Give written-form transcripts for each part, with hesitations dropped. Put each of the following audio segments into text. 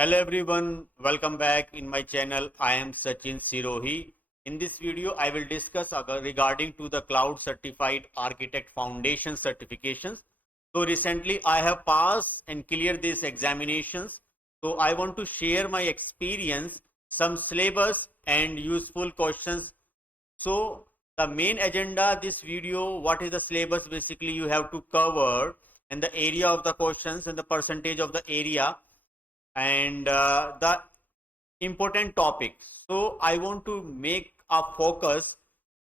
Hello everyone, welcome back in my channel. I am Sachin Sirohi. In this video, I will discuss regarding to the Cloud Certified Architect Foundation certifications. So recently I have passed and cleared these examinations. So I want to share my experience, some syllabus and useful questions. So the main agenda this video, what is the syllabus basically you have to cover and the area of the questions and the percentage of the area and the important topics. So I want to make a focus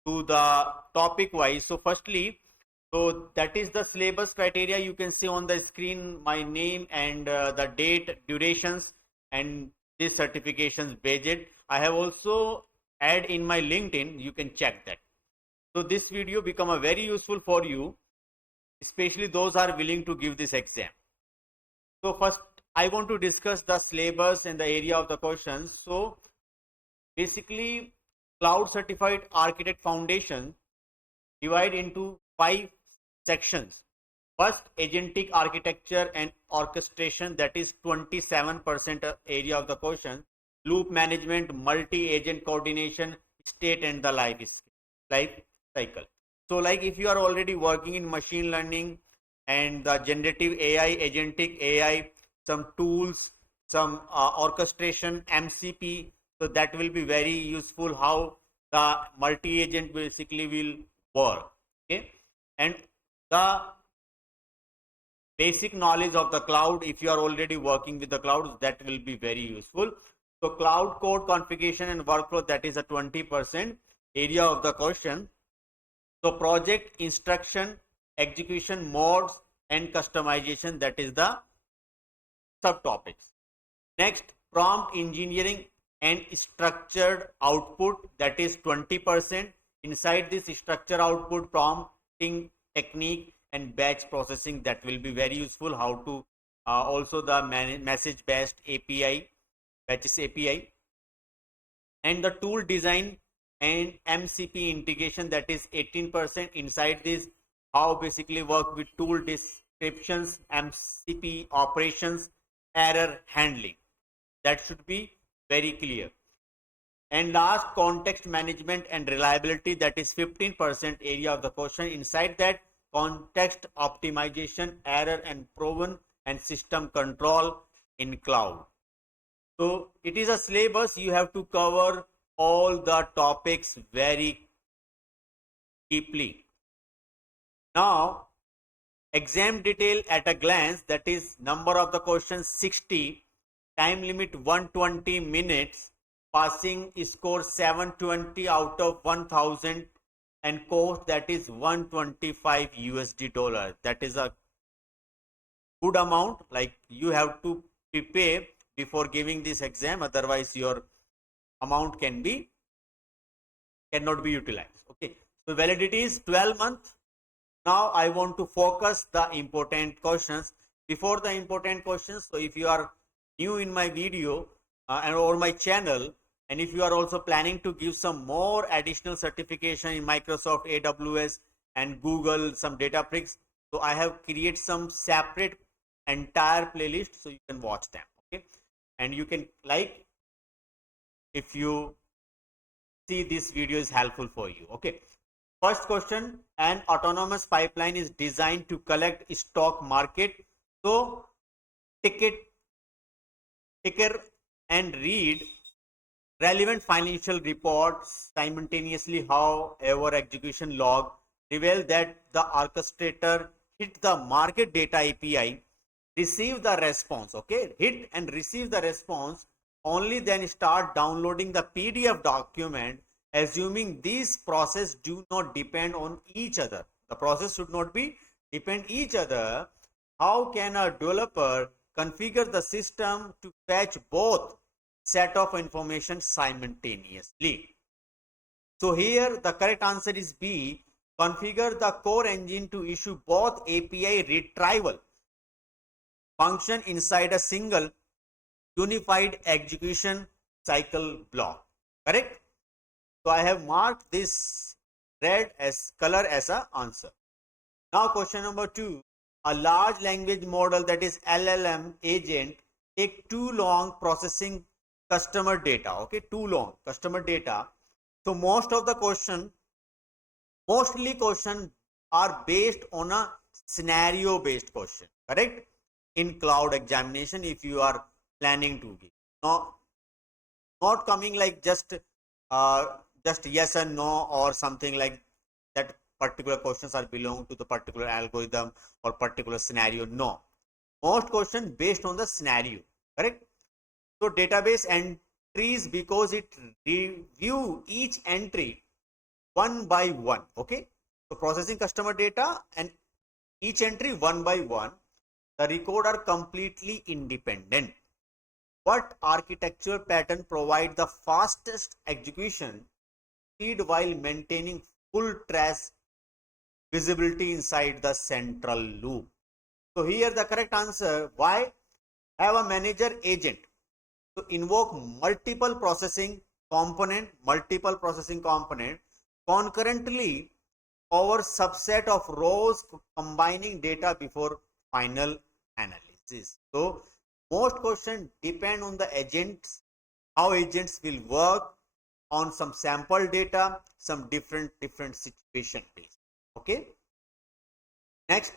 to the topic wise. So firstly, so that is the syllabus criteria. You can see on the screen my name and the date, durations, and this certifications budget. I have also add in my LinkedIn. You can check that. So this video become a very useful for you, especially those are willing to give this exam. So first, I want to discuss the syllabus and the area of the questions. So basically, Cloud Certified Architect Foundation divide into 5 sections. First, agentic architecture and orchestration, that is 27% area of the question. Loop management, multi-agent coordination, state and the life cycle. So like if you are already working in machine learning and the generative AI, agentic AI, some tools, some orchestration, MCP, so that will be very useful how the multi-agent basically will work. Okay, and the basic knowledge of the cloud, if you are already working with the clouds, that will be very useful. So cloud code configuration and workflow, that is a 20% area of the question. So project instruction, execution modes and customization, that is the subtopics. Next, prompt engineering and structured output, that is 20%. Inside this structure output, prompting technique and batch processing, that will be very useful. How to also the message based API, batches API, and the tool design and MCP integration, that is 18%. Inside this, how basically work with tool descriptions, MCP operations, error handling, that should be very clear. And last, context management and reliability, that is 15% area of the question. Inside that, context optimization, error and proven, and system control in cloud. So it is a syllabus, you have to cover all the topics very deeply. Now, exam detail at a glance, that is number of the questions 60, time limit 120 minutes, passing score 720 out of 1000, and cost, that is 125 USD dollar. That is a good amount, like you have to prepare before giving this exam, otherwise your amount cannot be utilized. Okay, so validity is 12 months. Now I want to focus the important questions. Before the important questions, so if you are new in my video and or my channel, and if you are also planning to give some more additional certification in Microsoft, AWS and Google, some Databricks, so I have created some separate entire playlist, so you can watch them. Okay, and you can like if you see this video is helpful for you. Okay, first question, an autonomous pipeline is designed to collect stock market, so ticker and read relevant financial reports simultaneously. However, execution log reveal that the orchestrator hit the market data API, receive the response, okay, hit and receive the response, only then start downloading the PDF document, assuming these process do not depend on each other. The process should not be depend each other. How can a developer configure the system to fetch both set of information simultaneously? So here the correct answer is B. Configure the core engine to issue both API retrieval function inside a single unified execution cycle block. Correct? So I have marked this red as color as a answer. Now question number 2. A large language model, that is LLM agent, take too long processing customer data. Okay, too long customer data. So mostly question are based on a scenario based question, correct? In cloud examination, if you are planning to give, no, not coming like uh, just yes and no or something like that. Particular questions are belong to the particular algorithm or particular scenario. No, most question based on the scenario, correct? So database entries, because it review each entry one by one. Okay, so processing customer data and each entry one by one, the record are completely independent. What architectural pattern provide the fastest execution speed while maintaining full trace visibility inside the central loop? So here the correct answer, why have a manager agent to invoke multiple processing component concurrently over subset of rows, combining data before final analysis. So most questions depend on the agents, how agents will work on some sample data, some different situation based. Okay. Next,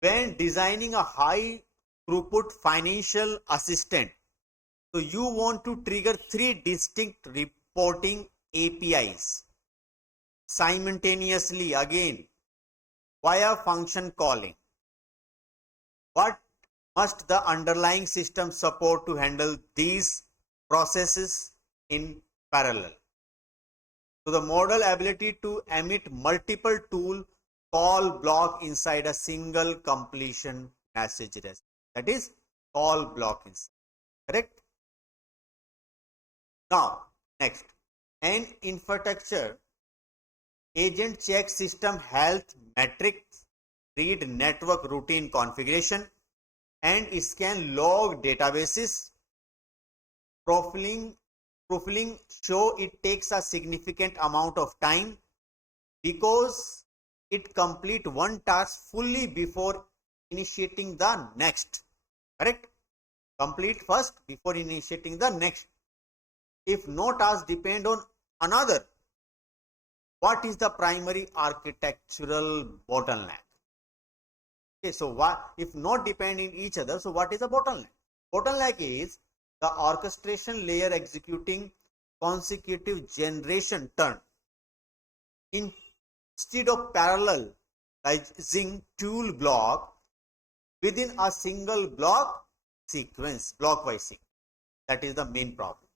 when designing a high throughput financial assistant, so you want to trigger three distinct reporting APIs simultaneously again via function calling. What must the underlying system support to handle these processes in parallel? So the model ability to emit multiple tool call block inside a single completion message rest. That is call block inside. Correct? Now, next, an infrastructure agent checks system health metrics, read network routine configuration, and scan log databases. Profiling show it takes a significant amount of time because it complete one task fully before initiating the next. Correct? Complete first before initiating the next. If no task depend on another, what is the primary architectural bottleneck? Okay, so what if not depending each other? So what is a bottleneck? Bottleneck is the orchestration layer executing consecutive generation turn instead of parallelizing tool block within a single block sequence, blockwise sequence. That is the main problem.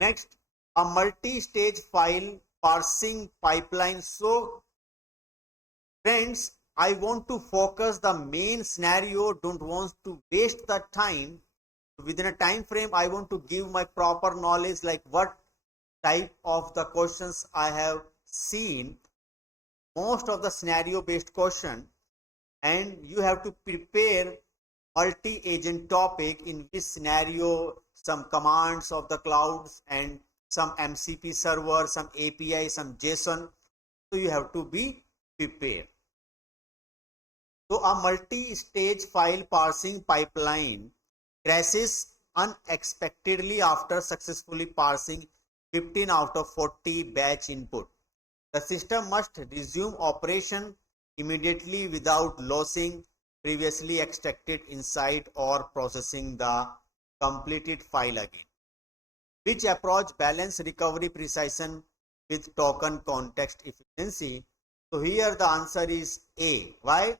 Next, a multi-stage file parsing pipeline. So friends, I want to focus the main scenario, don't want to waste the time. Within a time frame, I want to give my proper knowledge like what type of the questions I have seen, most of the scenario based question, and you have to prepare multi-agent topic in which scenario some commands of the clouds and some MCP server, some API, some JSON. So you have to be prepared. So a multi-stage file parsing pipeline crashes unexpectedly after successfully parsing 15 out of 40 batch input. The system must resume operation immediately without losing previously extracted insight or processing the completed file again. Which approach balance recovery precision with token context efficiency? So here the answer is A. Why?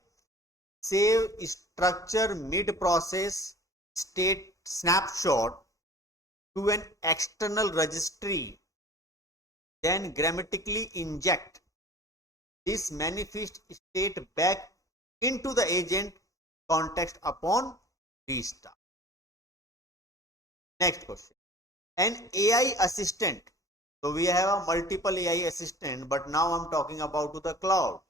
Save structure mid-process state snapshot to an external registry, then grammatically inject this manifest state back into the agent context upon restart. Next question. An AI assistant. So we have a multiple AI assistant, but now I'm talking about to the cloud.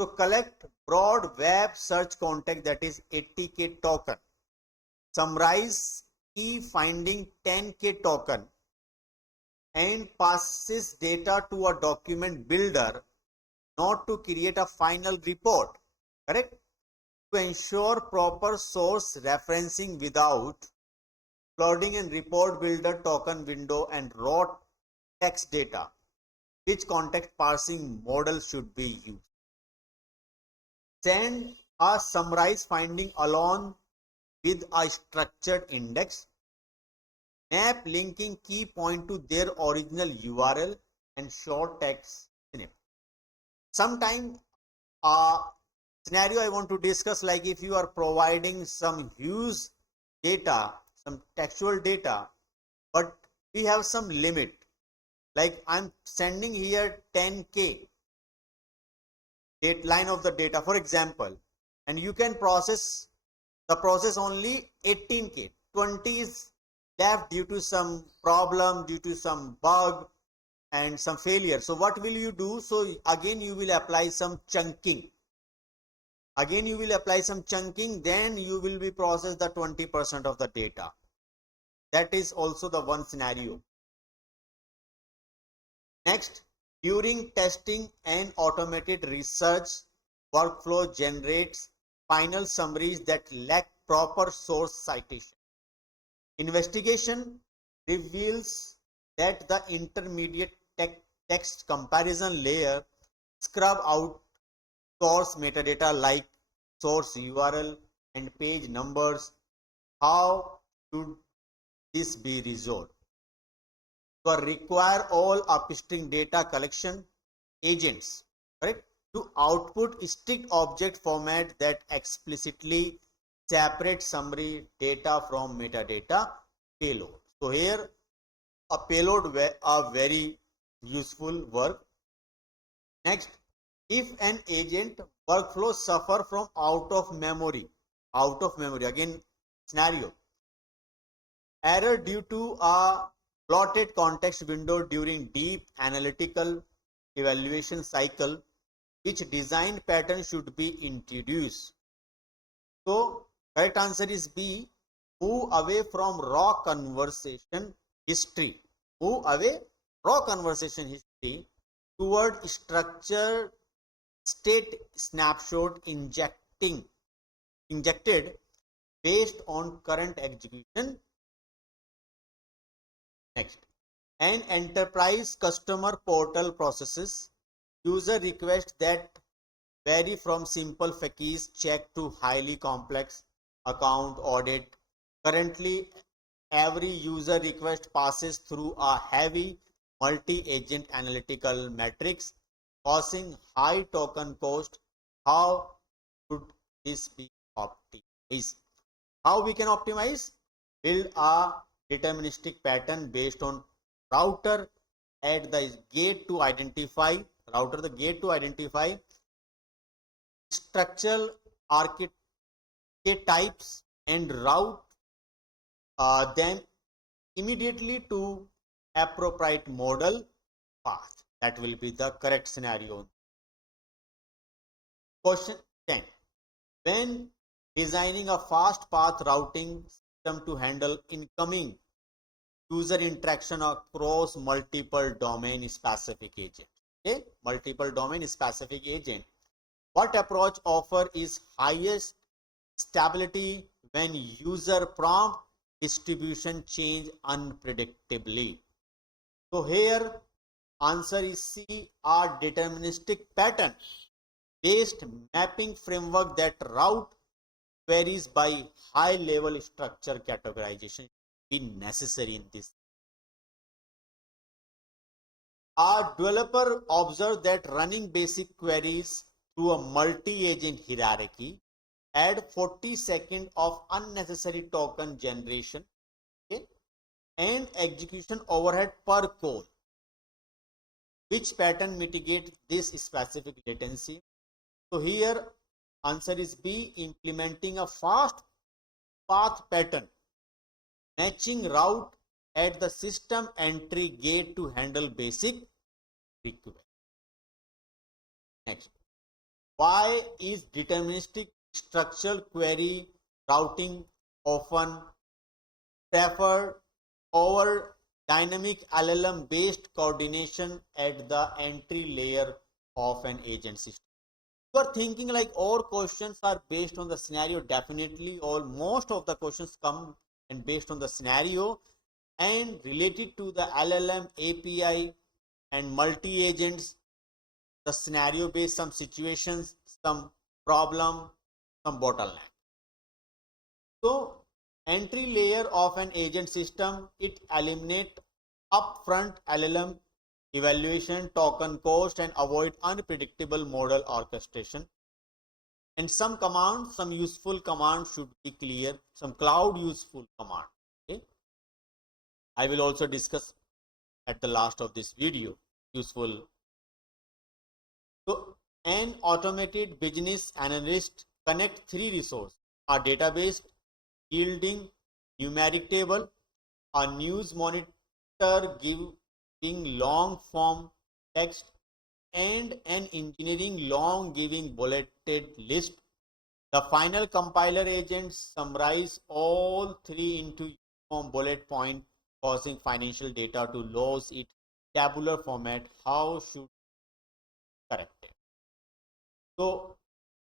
So collect broad web search context, that is 80K token. Summarize key finding 10K token and passes data to a document builder, not to create a final report. Correct? to ensure proper source referencing without flooding and report builder token window and raw text data. Which context parsing model should be used? Send a summarized finding along with a structured index. Map linking key point to their original URL and short text snip. Sometime scenario I want to discuss, like if you are providing some huge data, some textual data, but we have some limit, like I'm sending here 10K line of the data, for example, and you can process only 18K, 20 is left due to some problem, due to some bug and some failure. So what will you do? So again you will apply some chunking. Then you will be process the 20% of the data. That is also the one scenario. Next, during testing and automated research workflow generates final summaries that lack proper source citation. Investigation reveals that the intermediate text comparison layer scrub out source metadata like source URL and page numbers. How should this be resolved? So require all upstream data collection agents, correct, to output strict object format that explicitly separate summary data from metadata payload. So here a payload a very useful work. Next, if an agent workflow suffer from out of memory, again scenario, error due to a plotted context window during deep analytical evaluation cycle, which design pattern should be introduced? So correct answer is B. Move away from raw conversation history. Toward structured state snapshot injected based on current execution. Next, an enterprise customer portal processes user requests that vary from simple facades check to highly complex account audit. Currently, every user request passes through a heavy multi-agent analytical matrix, causing high token cost. How should this be optimized? How we can optimize? Build a deterministic pattern based on router at the gate to identify structural archetypes and route them immediately to appropriate model path. That will be the correct scenario. Question 10. When designing a fast path routing system to handle incoming user interaction across multiple domain specific agents, what approach offer is highest stability when user prompt distribution change unpredictably? So here answer is C, a deterministic pattern based mapping framework that route queries by high level structure categorization be necessary in this. A developer observed that running basic queries through a multi-agent hierarchy add 40 seconds of unnecessary token generation, okay, and execution overhead per call. Which pattern mitigates this specific latency? So here answer is B, implementing a fast path pattern matching route at the system entry gate to handle basic request. Next, why is deterministic structural query routing often preferred over dynamic LLM based coordination at the entry layer of an agent system? You are thinking like all questions are based on the scenario. Definitely, all most of the questions come and based on the scenario and related to the LLM API and multi-agents, the scenario based, some situations, some problem, some bottleneck. So entry layer of an agent system, it eliminate upfront LLM evaluation, token cost, and avoid unpredictable model orchestration. And some commands, some useful commands should be clear, some cloud useful command. Okay, I will also discuss at the last of this video useful. So an automated business analyst connect three resources: a database yielding numeric table, a news monitor giving long form text, and an engineering long giving bulleted list. The final compiler agent summarize all three into uniform bullet point, causing financial data to lose its tabular format. How should correct it? So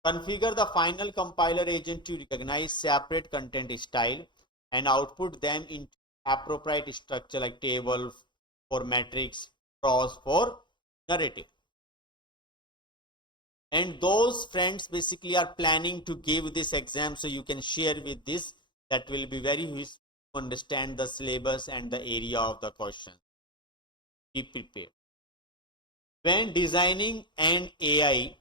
configure the final compiler agent to recognize separate content style and output them into appropriate structure like table for metrics, prose for narrative. And those friends basically are planning to give this exam, so you can share with this. That will be very useful to understand the syllabus and the area of the question. Be prepared. When designing an AI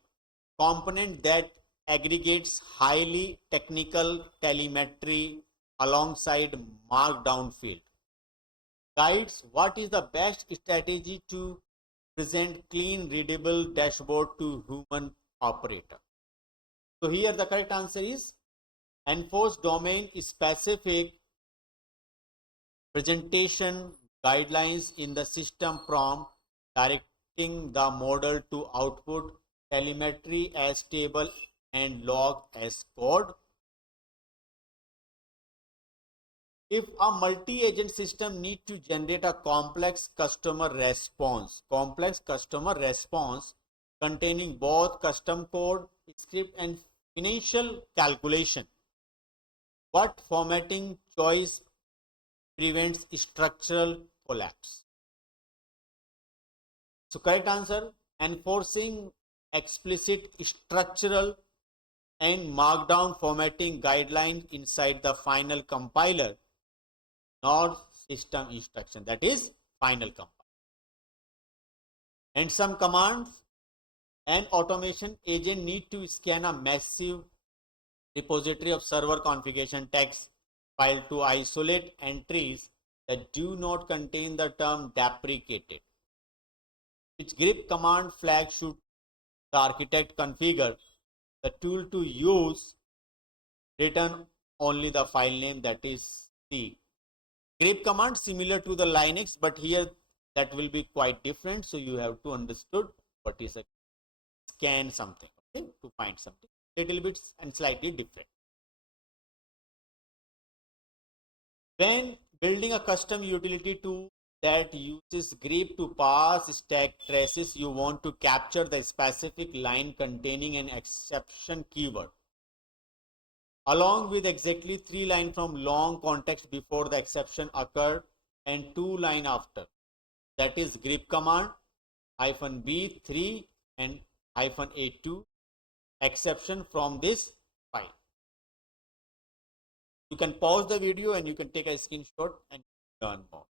component that aggregates highly technical telemetry alongside markdown field, guides what is the best strategy to present clean readable dashboard to human operator. So here the correct answer is enforce domain specific presentation guidelines in the system prompt, directing the model to output telemetry as table and log as code. If a multi-agent system need to generate a complex customer response containing both custom code, script, and financial calculation, what formatting choice prevents structural collapse? So correct answer, enforcing explicit structural and markdown formatting guidelines inside the final compiler, not system instruction, that is final compiler. And some commands, an automation agent need to scan a massive repository of server configuration text file to isolate entries that do not contain the term deprecated. Which grep command flag should the architect configure? The tool to use return only the file name, that is C. Grep command similar to the Linux, but here that will be quite different. So you have to understood what is a scan something, okay, to find something little bit and slightly different. When building a custom utility tool that uses grep to parse stack traces, you want to capture the specific line containing an exception keyword along with exactly 3 lines from long context before the exception occurred and 2 lines after. That is grep command -b3 and -a2 exception from this file. You can pause the video and you can take a screenshot and learn more.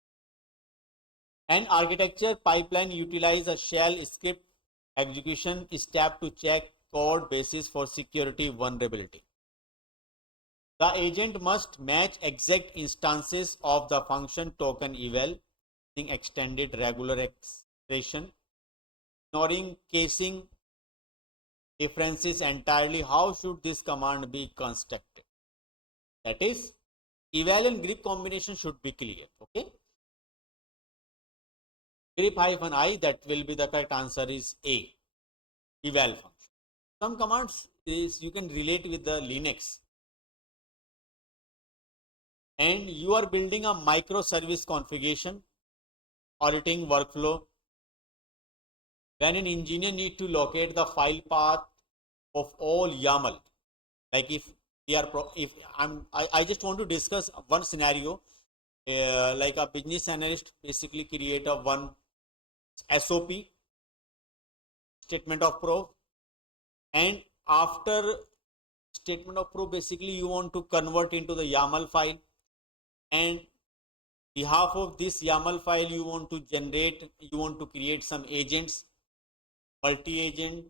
An architecture pipeline utilizes a shell script execution step to check code bases for security vulnerability. The agent must match exact instances of the function token eval using extended regular expression, ignoring casing differences entirely. How should this command be constructed? That is, eval and grep combination should be clear. Okay. Grep -i, that will be the correct answer is A, eval function. Some commands is you can relate with the Linux. And you are building a microservice configuration auditing workflow. When an engineer needs to locate the file path of all YAML. Like if we are if I just want to discuss one scenario, like a business analyst basically create a one SOP, statement of proof, and after statement of proof basically you want to convert into the YAML file, and behalf of this YAML file you want to create some agents, multi-agent,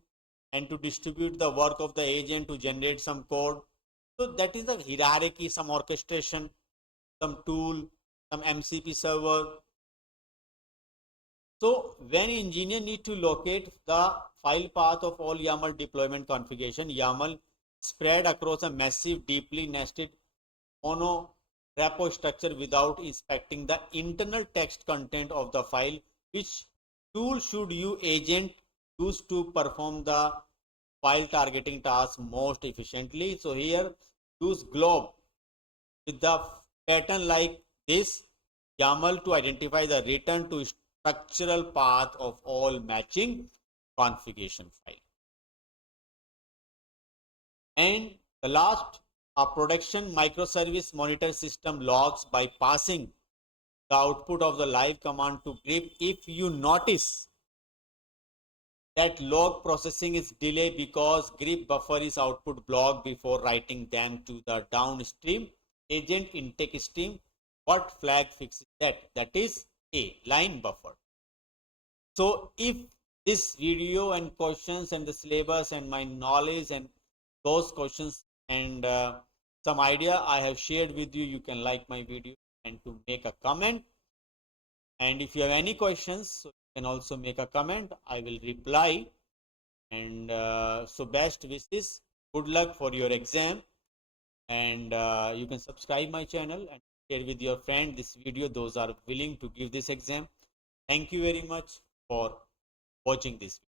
and to distribute the work of the agent to generate some code. So that is the hierarchy, some orchestration, some tool, some MCP server. So when engineer need to locate the file path of all YAML deployment configuration, YAML spread across a massive, deeply nested mono repo structure without inspecting the internal text content of the file. Which tool should you agent use to perform the file targeting task most efficiently? So here use globe with the pattern like this YAML to identify the return to structural path of all matching configuration file. And the last, a production microservice monitor system logs by passing the output of the live command to grep. If you notice that log processing is delayed because grep buffer is output blocked before writing them to the downstream agent intake stream, what flag fixes that? That is a line buffer. So if this video and questions and the syllabus and my knowledge and those questions and some idea I have shared with you, you can like my video and to make a comment. And if you have any questions, so you can also make a comment. I will reply. And so best wishes, good luck for your exam. And you can subscribe my channel and share with your friend this video, those are willing to give this exam. Thank you very much for watching this video.